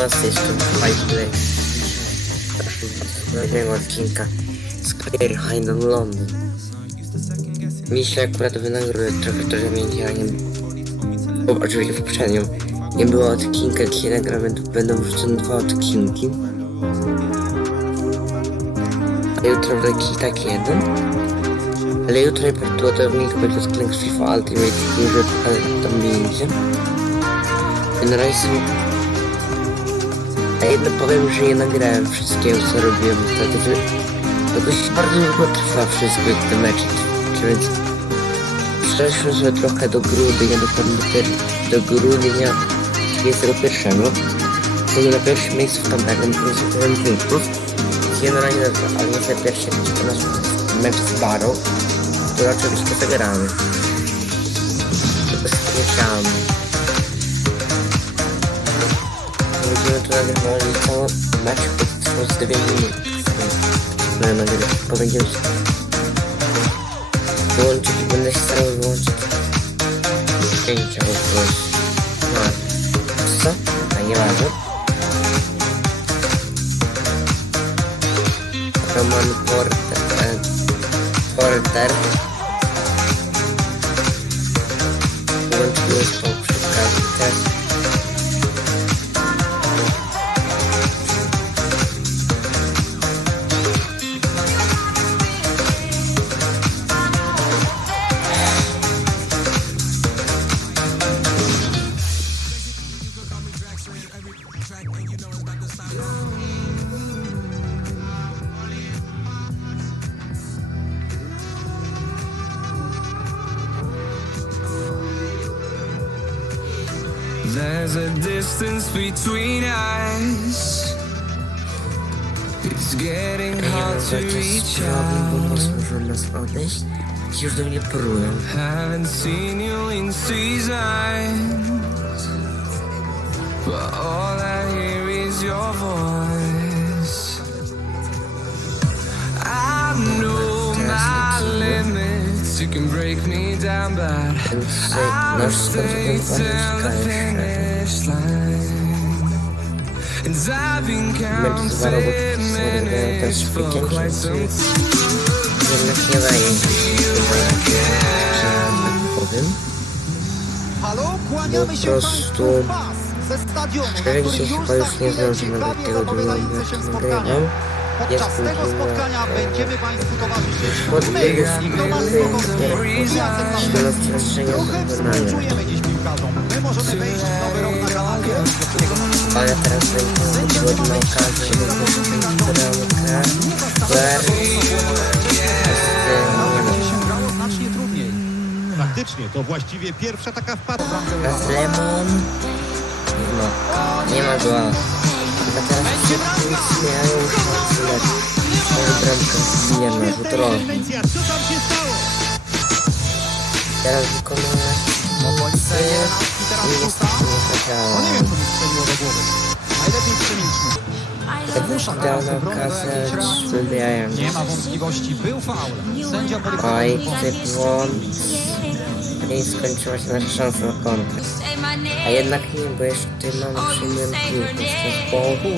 Siemans, jestem Fireplay. Kolejnego odcinka z Clear High London. Mi się akurat wynagrodzę trochę to, że między bo oczywiście w poprzednim nie było odcinka, dzisiaj nagramy, to będą wrzucone dwa odcinki. A jutro leci taki jeden. Ale jutro najprawdopodobniej będzie odcinek FIFA Ultimate ale tam nie idzie. Na razie sobie... A jedno powiem, że nie nagrałem wszystkiego, co robiłem że to dość bardzo długo trwa wszystko, jak te mecze, więc przeszło sobie trochę do grudnia, dokładnie do, grudnia 31. Wtedy na pierwszym miejscu w mam 57 punktów. Generalnie, ale nie te pierwsze, to nasz mecz z Barą, który oczywiście zagramy. To jest nie chciałem. Będziemy tu nagrywali cały mecz pod 9 minut. No, no, no, powiedział się. Wyłączyć, będę się starał wyłączyć. Zdjęcia po prostu. No. Co? A nie ważne. Roman Porter. E, Porter. Distance between us. It's getting hard to reach problem, bo nie out. słyszą nas odejść. I już do mnie prują. Haven't seen you in seasons, but all I hear is your voice. I know my limits. You can break me down, but I'll nasz stay till the finish line. And I've been Mecz z też some jednak nie daje. Powiem. Halo, kłaniamy się Państwu pas ze stadionu, na którym już za chwilę ciekawie zapowiadające się nagrywam. Podczas tego spotkania będziemy Państwu towarzyszyć my, jego Tomasz jest Jacek wstrząszenie Trochę współczujemy dziś piłkarzom. My możemy wejść w nowy rok. Ale teraz będzie trudna okazja, żeby wyszukać bramkę. Się. Faktycznie, to właściwie pierwsza taka wpadka. Lemon. No, nie ma go. A teraz miają szansę na swoją bramkę tam się stało? Teraz Obrońcę jedenastki teraz rzuca. nie No wiem, co mu strzeliło do głowy. Najlepiej przemilczmy. Na okazję, wybijają. Nie ma wątpliwości, był faul. Sędzia Oj, porywał ty błąd. I skończyła się nasza szansa na kontrę. A jednak nie, bo jeszcze mamy przyjemną piłkę z.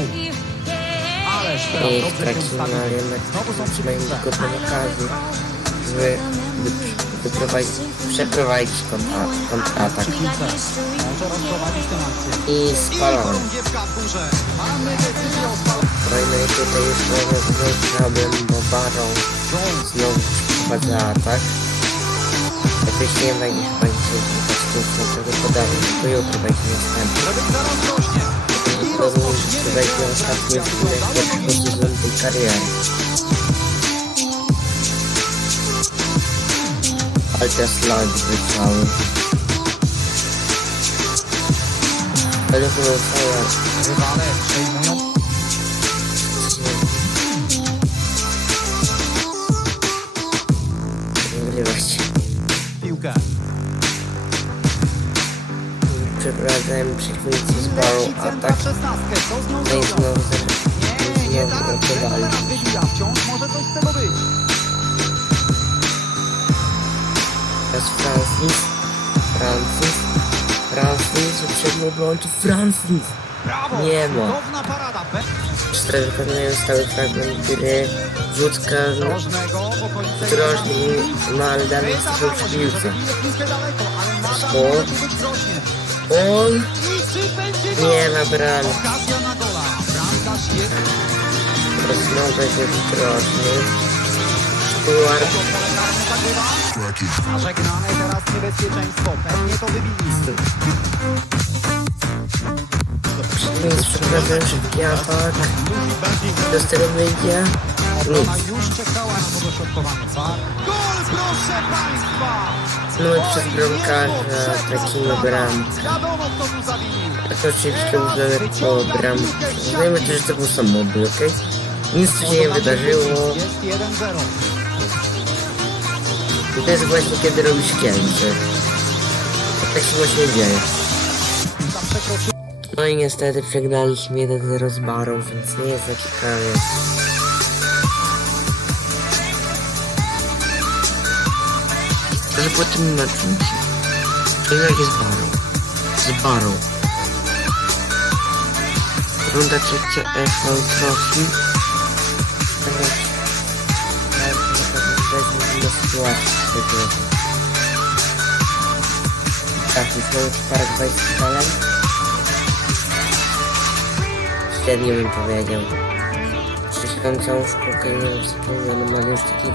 Ależ I teraz tracimy, ale jednak Znowu są przy przynajmniej piłce. Przeprowadzić kontra, kontratak. I spalony. Kolejny tutaj już problem, bo Barą znowu przeprowadza atak. Jakoś nie będzie chyba po prostu tego podania, to jutro będzie następny. To rozpoczniemy będzie ostatni odcinek pierwszego sezonu tej kariery. Teraz lag wycały. Ale to było całe... Rywale przejmują Możliwość. piłkę. Przeprowadzałem przeciwnicy z Barrow Leci centra atak. w szesnastkę. Co z nią No i zrobią? znowu Nie, nie znowu tak. Źle uratowali. teraz wybija. Wciąż Teraz Francis. Francis. Francis. Uprzednio wyłączył Francis. Brawo! Nie ma. Cztery wykonują stały fragment gry. Rzutka drożnego w okolicy. drożni, ale dalej Wydawało strzał się, w piłce. czy będzie nie ma bram. Rozmążać jest drożny. Stuart do zagrywa. Zażegnane teraz niebezpieczeństwo. Pewnie to wybili. Więc przepraszam szybki atak. Z tego wyjdzie? Obrona już czekała na to dośrodkowanie. Bar. Gol, proszę Państwa! No i przez bramkarza mu zawinił. A to oczywiście uznamy po bramkę. Uznajmy też, że to był samobój, okej? Nic tu się nie wydarzyło. Jest 1-0. I to jest właśnie kiedy robisz kielce. Tak się właśnie dzieje. No i niestety przegraliśmy 1-0 z Barą, więc nie jest za ciekawie. Ale po tym meczu to jak jest Barą? Z Barą. Runda trzecia FV Trophy. Tego. Tak, mamy Paragwaj z Italem. Średnio bym powiedział. Prześlam całą szkółkę i miałem wspomnianą, ale już taki...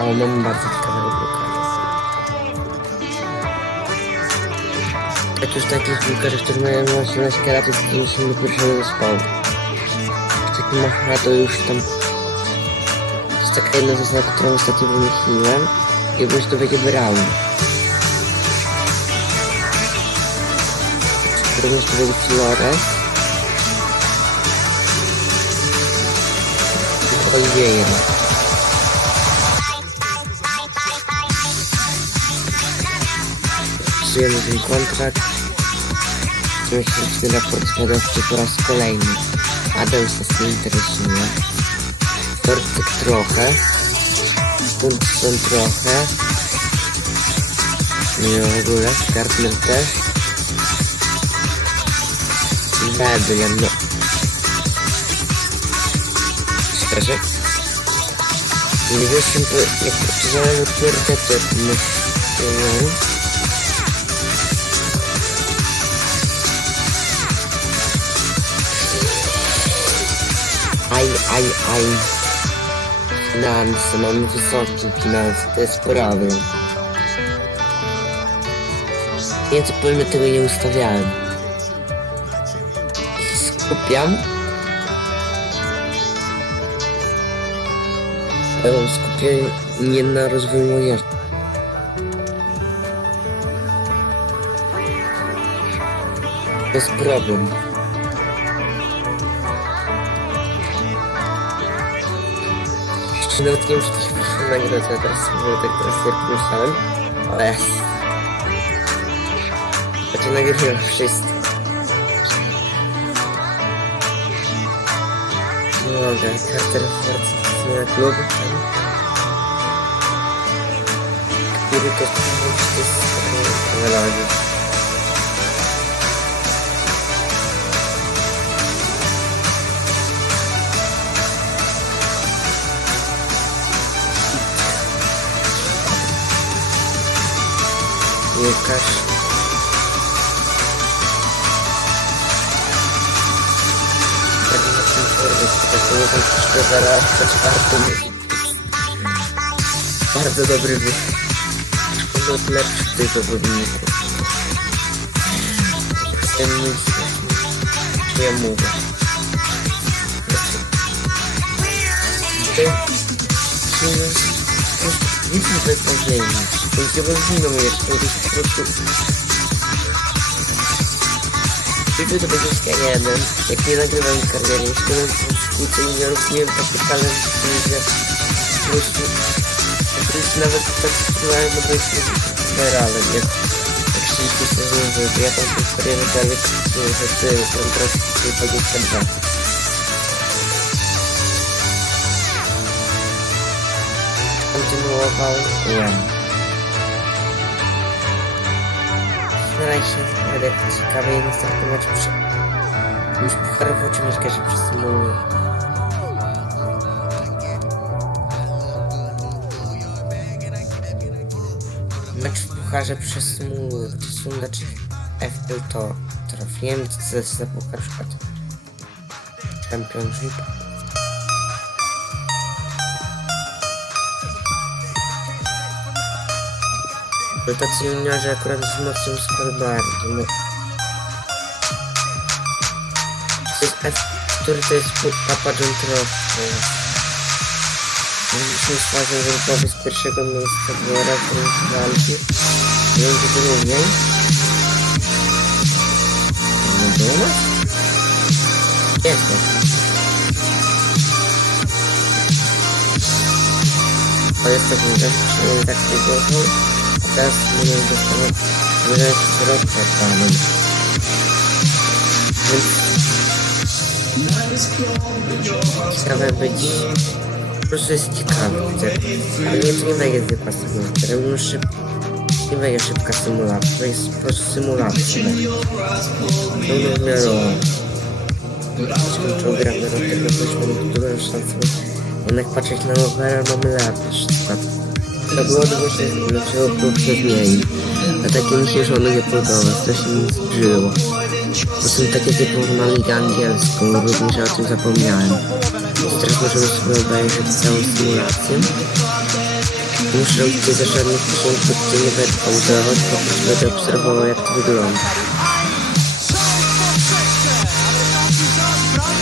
O, mam bardzo ciekawego piłkarza. Jak już takich piłkarzy, którzy mają 18 lat, jest przenieśmy do pierwszego zespołu. Taki Machra to już tam... Jest taka jedna zasada, którą ostatnio wymyśliłem. I po prostu będzie brał. Również to będzie Flores. Oliveira. Podpisujemy ten kontrakt. Miesięczny raport składowczy po raz kolejny. Adams nas nie interesuje. Torcyk trochę. Punktson trochę. Nie w ogóle. Gardner też. Badly, no. Szczerze? Nie wiesz, czym to, jak przyznałem priorytety, myślę. Aj, aj, aj. Finanse, mamy wysokie finanse, jest problem. Więcej powiem, tego nie ustawiałem skupiam. Ja mam skupienie na rozwoju mojej. To jest problem. Jeszcze nawet nie to się wyszło nagrać, ja teraz sobie tak teraz jak myślałem. Ale... Znaczy wszystko. Nie mogę, Carter zmienia klub. Który też to jest Łukasz. Tak na tym kurde, to nie tam troszkę zaraz po czwartym. Bardzo dobry wy. Szkoda od lepszych tych zawodników. Ja myślę, co ja mówię. Nic nie tak powiedzieć. To jest chyba zimno jeszcze, to jest po prostu... Tylko to będzie skania jeden. Jak nie nagrywam kariery, jeszcze mam kilku milionów, nie wiem, kapitalem, że po prostu... To jest nawet tak spróbowałem do być ale nie. Jak się nie że że ja tam na razie naprawdę ciekawy następny mecz przy... Już pucharowo oczywiście, że przysumuję. Mecz w pucharze to są znaczy FPL to trafiłem, co za puchar, przykład Championship. Bo tacy juniorzy akurat wzmocnią skład bardzo. No. To jest F, który to jest Papa John Trophy. Mieliśmy fazą grupowej z pierwszego miejsca referent walki. Będzie drugiej. Nie było? Jest to. To jest tak, tak nie było. A teraz mówię, to że środka. Więc ciekawe być. Po prostu jest ciekawe. widzę. Ale nie, to nie będzie zwykła symulacja. Robimy szyb... Nie będzie szybka symulacja. To jest po prostu symulacja. Pełnowymiarowa. Skończył grę na tego, mamy dużą szansę. Jednak patrzeć na Lovera mamy lepiej. To było się zmienił. A takie mi się żony nie podoba, to się mi zbrzyło. Bo są takie typowo na ligę angielską, również o tym zapomniałem. Teraz możemy sobie obejrzeć całą symulację. Muszę gdzie za żadnych początków gdzie nie będę pauzować, po prostu będę obserwował jak to wygląda.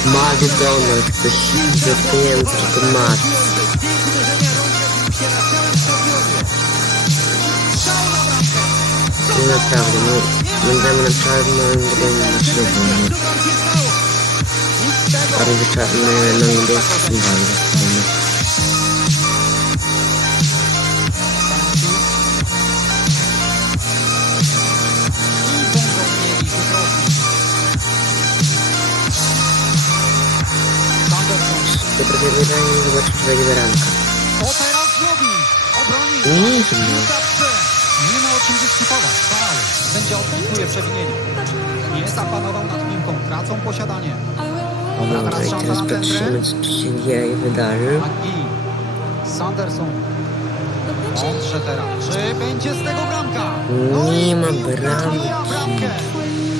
McDonald's, coś zamknięty, tylko Mac. No naprawdę, no, będziemy na czarno i będziemy na czerwono. Bardzo czarne, no niebieskie są bardzo fajne. To prawie wydaje mi zobaczyć, że będzie ramka. O teraz zrobi! Obroni! Nie, że nie. Sędzia odczytuje przewinienie. Nie zapanował nad piłką. Tracą posiadanie. I teraz patrzymy, co tu się dzieje i wydarzy. McGee. Sanderson. Mądrze teraz. Czy będzie z tego bramka? No Nie i ma bramki.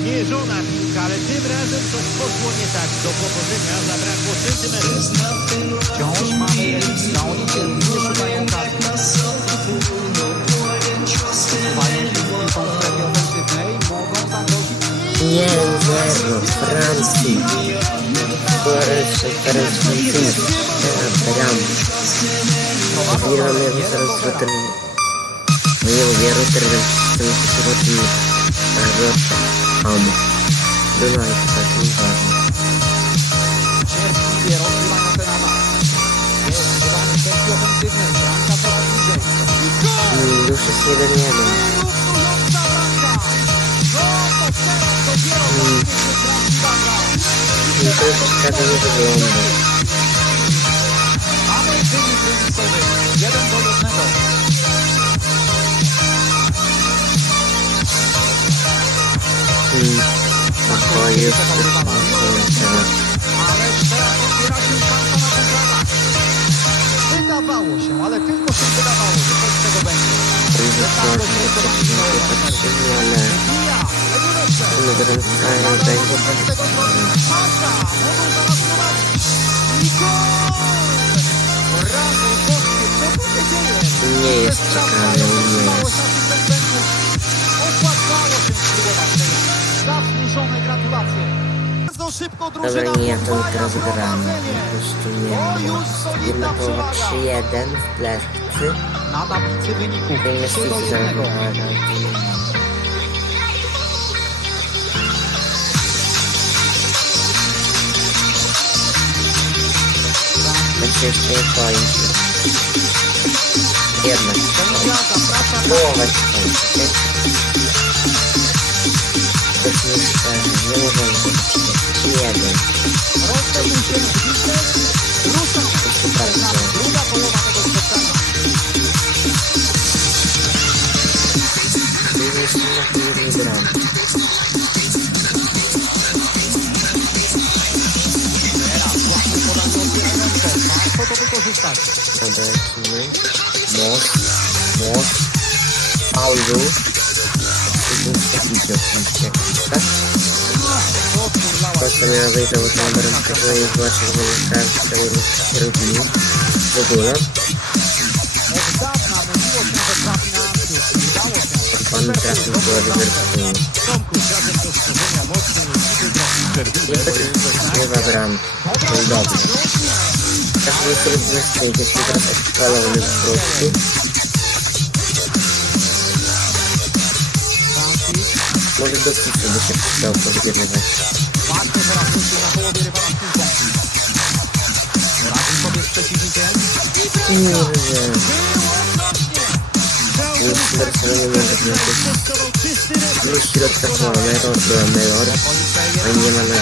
Mierzona piłka, ale tym razem coś poszło nie tak. Do powodzenia zabrakło centymetrów. Wciąż mamy Leonie cierpliwie szukają karty. Mają się не важно, Франции. Короче, короче, прям. Мирное пространство Термин. Моего веру Термин. Сегодня Агоста. Ам. Думаю, это не важно. Души съедали I to jest ciekawe nie wygląda. Mamy wynik remisowy. Jeden do jednego. Mm. Ach, już teraz. Ależ teraz otwiera się szansa na kontratak. Wydawało się, ale tylko się wydawało, że coś z tego będzie. Będzie można nie patrzyli, ale Mija, Edurowcze. no Bramka będzie Z nie jest ciekawe, nie jest. Dobra, nie, ja to teraz gram. Po prostu nie wiem. Jedna połowa przewaga. 3-1 w Leszczy. Na tablicy wyników To jest 3 do 1. To się jeszcze nie kończy. Jednak. Sędzia zaprasza na Połowa się kończy. To Pauzu. I idzie oczywiście. Tak? Otwór lała Proszę miała wejść do numerem tego i zobaczyć, że nie chciałem tego robili. W ogóle. Że. Pan trafił do Liverpoolu. Wygrywa bram. No i dobrze. Każdy trudny skręt jest teraz odpalony po prostu. Rywala z piłką. Radzi sobie z przeciwnikiem. Nie wiem. Już może wziąć. Już środka była Mero, była Melor. A nie ma na.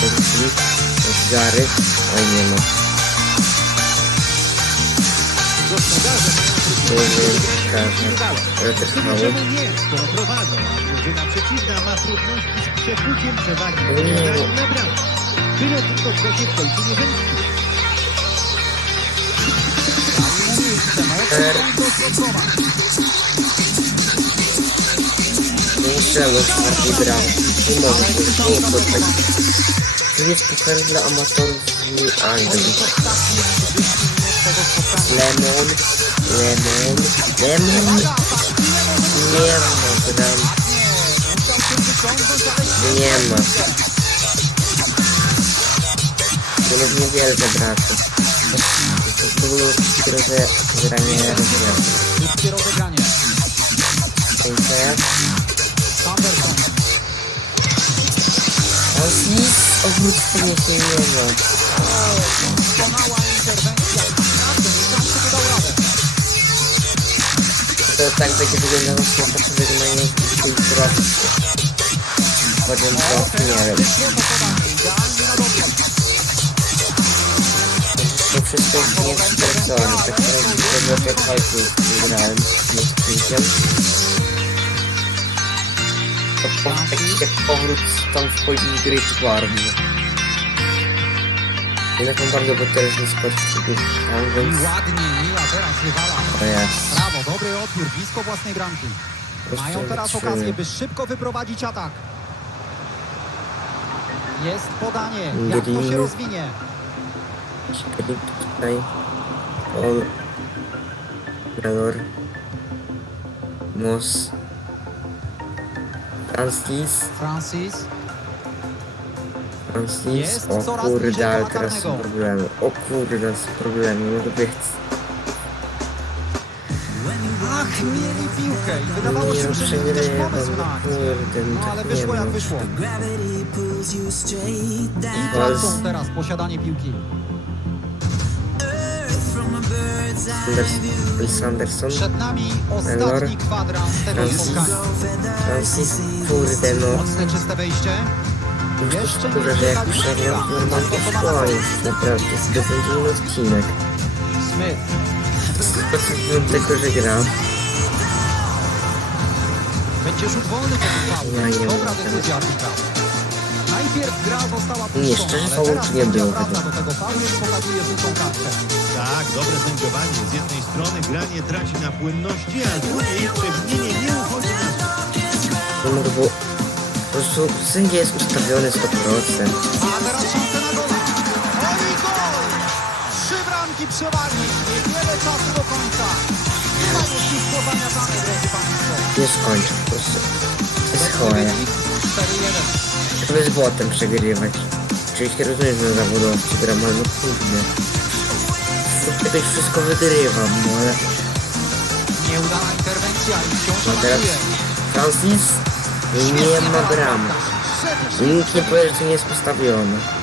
Pozycji. Gary. Oj nie ma. gospodarze każdy. Ale też mało. Nie? Skoro prowadzą, a drużyna przeciwna ma trudności z przekuciem przewagi na bramę. Tyle tylko w końcu nie zemści. Nie bram. Nie spotkać. Jest dla amatorów z Anglii. Lemon, lemon, lemon. Nie ma bram. Nie ma. To jest niewielkie braty. To było trochę granie. Szybkie rozegranie. Dziękuję. Sanderson. Nic się nie ma. Doskonała interwencja. To tak będzie wyglądało na początek wygnania tej drogi. Powiem to, nie wiem. Wyszło to podanie. Idealnie na dobieg. To wszystko jest nieekspresowane, tak samo jak w Hajku grałem z Kinkiem. To po, taki jak powrót tam w pojedynczej gry to bardzo. Jednak mam bardzo potężny skład sobie tam, I więc ładnie mija teraz rywala. To jest. Brawo, dobry odbiór, blisko własnej bramki. Mają teraz Trzy. okazję, by szybko wyprowadzić atak. Jest podanie. Jak to się rozwinie? Tutaj. Ol. Melor. Mos. Francis. Francis. Francis. Jest O coraz bliżej kurde, ale pola teraz są problemy. O kurde, są problemy. No to. Ach, mieli piłkę i wydawało się, że mieli też pomysł na akcję. No No tak ale nie wyszło jak wyszło. I tracą teraz posiadanie piłki. Sanders, Sanderson. Przed nami Taylor. ostatni kwadrans tego Francis. spotkania. Francis. Kurde, no. Mocne, czyste wejście. Jeszcze nie Kurde, że jak wygrali przegram, piłka. to normalnie Dostosowana koniec. Naprawdę, to będzie odcinek. Smith. Podsumowując tego, że gram. Rzut wolny Dobra decyzja arbitra. Najpierw gra została Nie, szczerze, ale faulu teraz tu nie sędzia było wraca do tego faulu i pokazuje żółtą kartkę. Tak, dobre sędziowanie. Z jednej strony granie traci na płynności, a z drugiej przewinienie nie uchodzi na No mogę było... Po prostu sędzia jest ustawiony 100%. A teraz szansa na gol. No i gol! Trzy bramki przewagi. Niewiele czasu do końca. Nie skończę po prostu. To jest 4-1. Żeby z botem przegrywać. Oczywiście rozumiem, że zawodowcy gram, ale no kurde. To wszystko wygrywam, no ale... Nieudana interwencja i wciąż No teraz. Francis nie ma bramy. Nikt nie powie, że to nie jest postawione.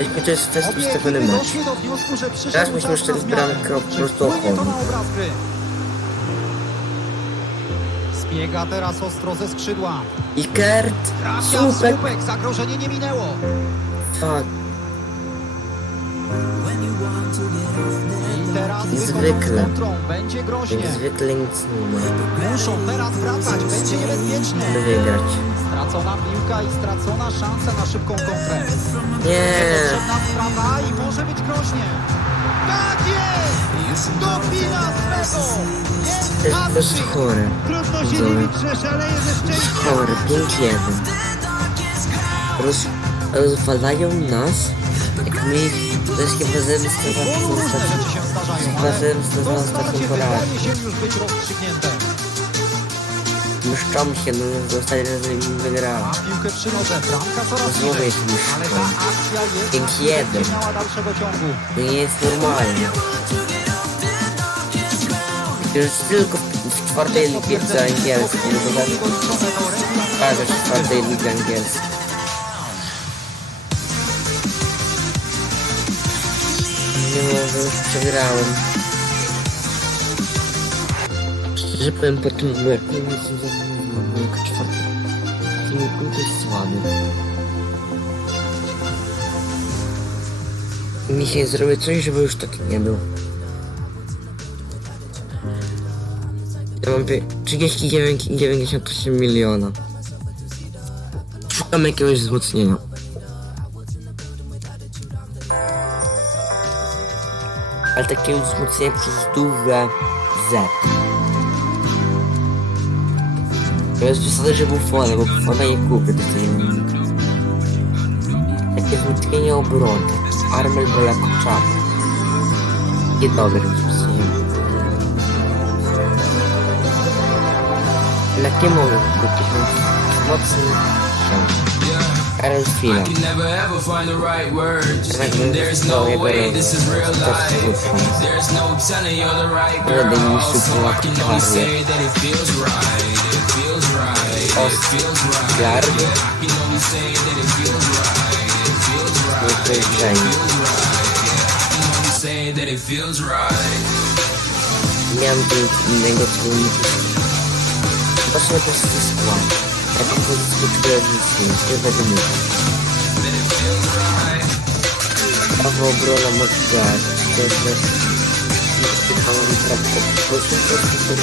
Jeśli to jest Obie ustawiony mecz. Teraz musimy zmianę. bramkę po Czy prostu wpłynie to ochronić. na obraz gry? Zbiega teraz ostro ze skrzydła. I Kert! Trafia słupek, zagrożenie nie minęło. Fuck. Teraz Niezwykle. Będzie groźnie. Jak zwykle nic nie ma. Muszą teraz wracać. Będzie niebezpiecznie. By wygrać. Stracona piłka i stracona szansa na szybką kontrę. Nie! Potrzebna sprawa i może być groźnie. Tak jest! Dopina swego! To Jest jest prostu hat-trick. chore. Trudno się że szaleje ze szczęścia. Chore, 5-1. Roz, rozwalają nas, jak my to jest chyba się zdarzają, Chyba to za porażkę. wydaje się już się, no zostali razem i wygrała. Miała dalszego ciągu. To nie jest normalne. Już tylko w czwartej lidze angielskiej, tak każdy w czwartej lidze angielskiej. Nie mogę, już przegrałem. Szczerze powiem, po tym numerku jestem zadowolony, jako czwarty. Filmiku to jest słaby. Dzisiaj zrobię coś, żeby już tak nie był. Ja mam pie- 39,98 miliona. Szukam jakiegoś wzmocnienia. Ale takiego wzmocnienia przez duże Z. To jest przesada, że Buffona, bo Buffona nie kupię do tej Takie wzmocnienie obrony. Armel Bela Kocza. Niedobre wzmocnienie. Jakie mogę kupić? Mocny Karel Fila. Can never ever find the right And there's no way this is real life. There's no telling you're the right girl. So I can only say that it feels right. It feels right. It feels right. Oskar. I can only say that it feels right. It feels right. Wyprzedzenie. I can only say that it feels right. Miałem tu innego człowieka. Właśnie to jest skład. Taką pozycję kierownicy, nie będę mówił. Prawo obrona może grać. To jest bez... Panowie prawo. Po prostu po prostu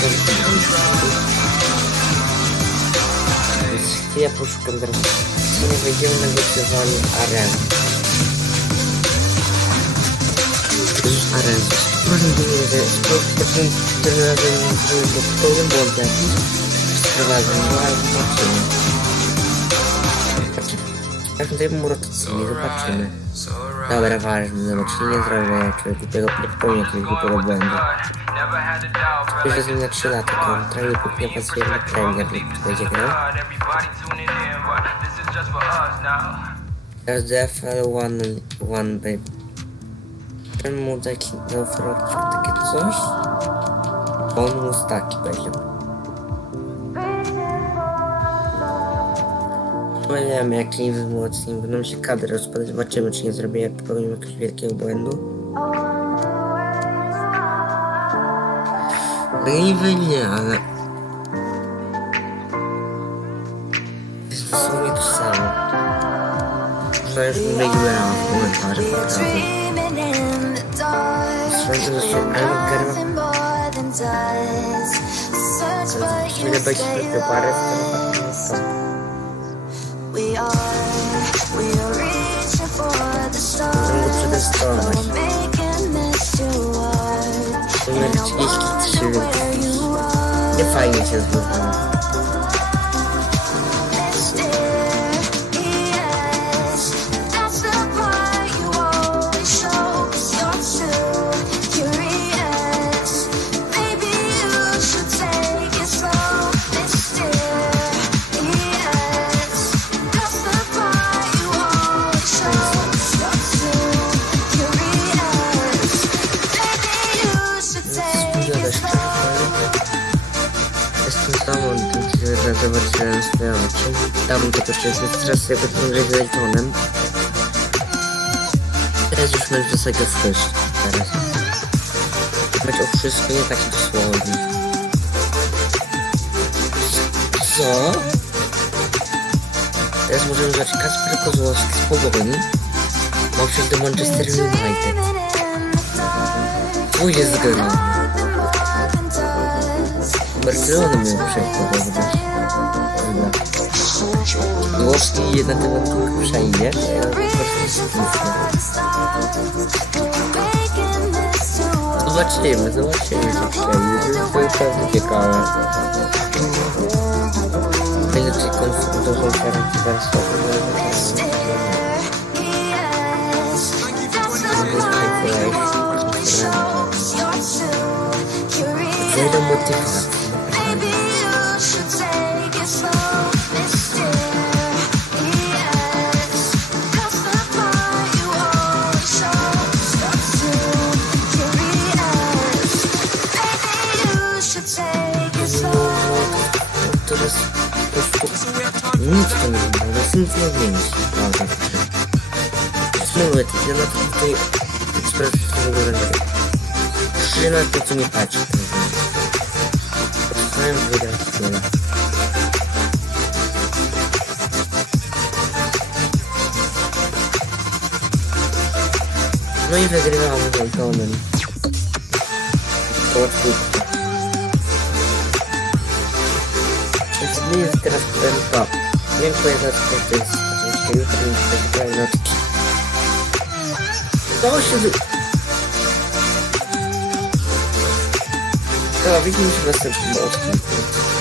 Więc ja poszukam teraz. Co nie będziemy negocjowali arenę. Już arenę. Proszę powiedzieć, że spróbuję tym razem były to pełny błąd jakiś. Sprowadzam, no ale Jak tutaj mu rotacyjnie, zobaczymy. Dobra, ważne, zobaczymy, nie zrobię człowieku, nie popełnię jakiegoś głupiego błędu. Już jest na 3 lata kontra i kupię pasuje na premier, jak będzie grał. Teraz DFL One, one Baby. Ten mu taki zaoferować takie coś. Bonus taki będzie. Wiem, jak nie wzmocni, będą się kadry rozpadać, zobaczymy czy nie zrobię popełnię jakiegoś wielkiego błędu. Niby nie, ale... Jest dosłownie to samo. To już wybiegłem w komentarze, naprawdę. Sądzę, że są albo garba... Ile będzie tylko parę, to... Sonra çıkış git sürüm. Defa geçeceğiz buradan. Dawno to jeszcze jest stres, jak potem grać z Laytonem. Teraz już mecz w zasadzie wszystko. Teraz. Mecz o wszystko, nie taki dosłowny. Co? Teraz możemy zobaczyć Kasper Kozłowski z Pogoni. Ma przejść do Manchester United. Pójdzie z gry. Barcelona miał przejść I łącznie jedna tego tylko przejdzie. a ja Zobaczymy, zobaczymy co przejdzie. To jest bardzo ciekawe. Najlepszy konflikt do charakteryzowy. Zero motywacji. To jest po prostu nic to nie ma, to jest nic nie więcej, prawda? Znowu, ja na to tutaj ekspres tego robię. Trzy na to, co nie patrzy. My jest teraz PMK. Nie to, to jest oczywiście jutro, jest prawie na To się wy... Dobra, widzimy się w następnym odcinku.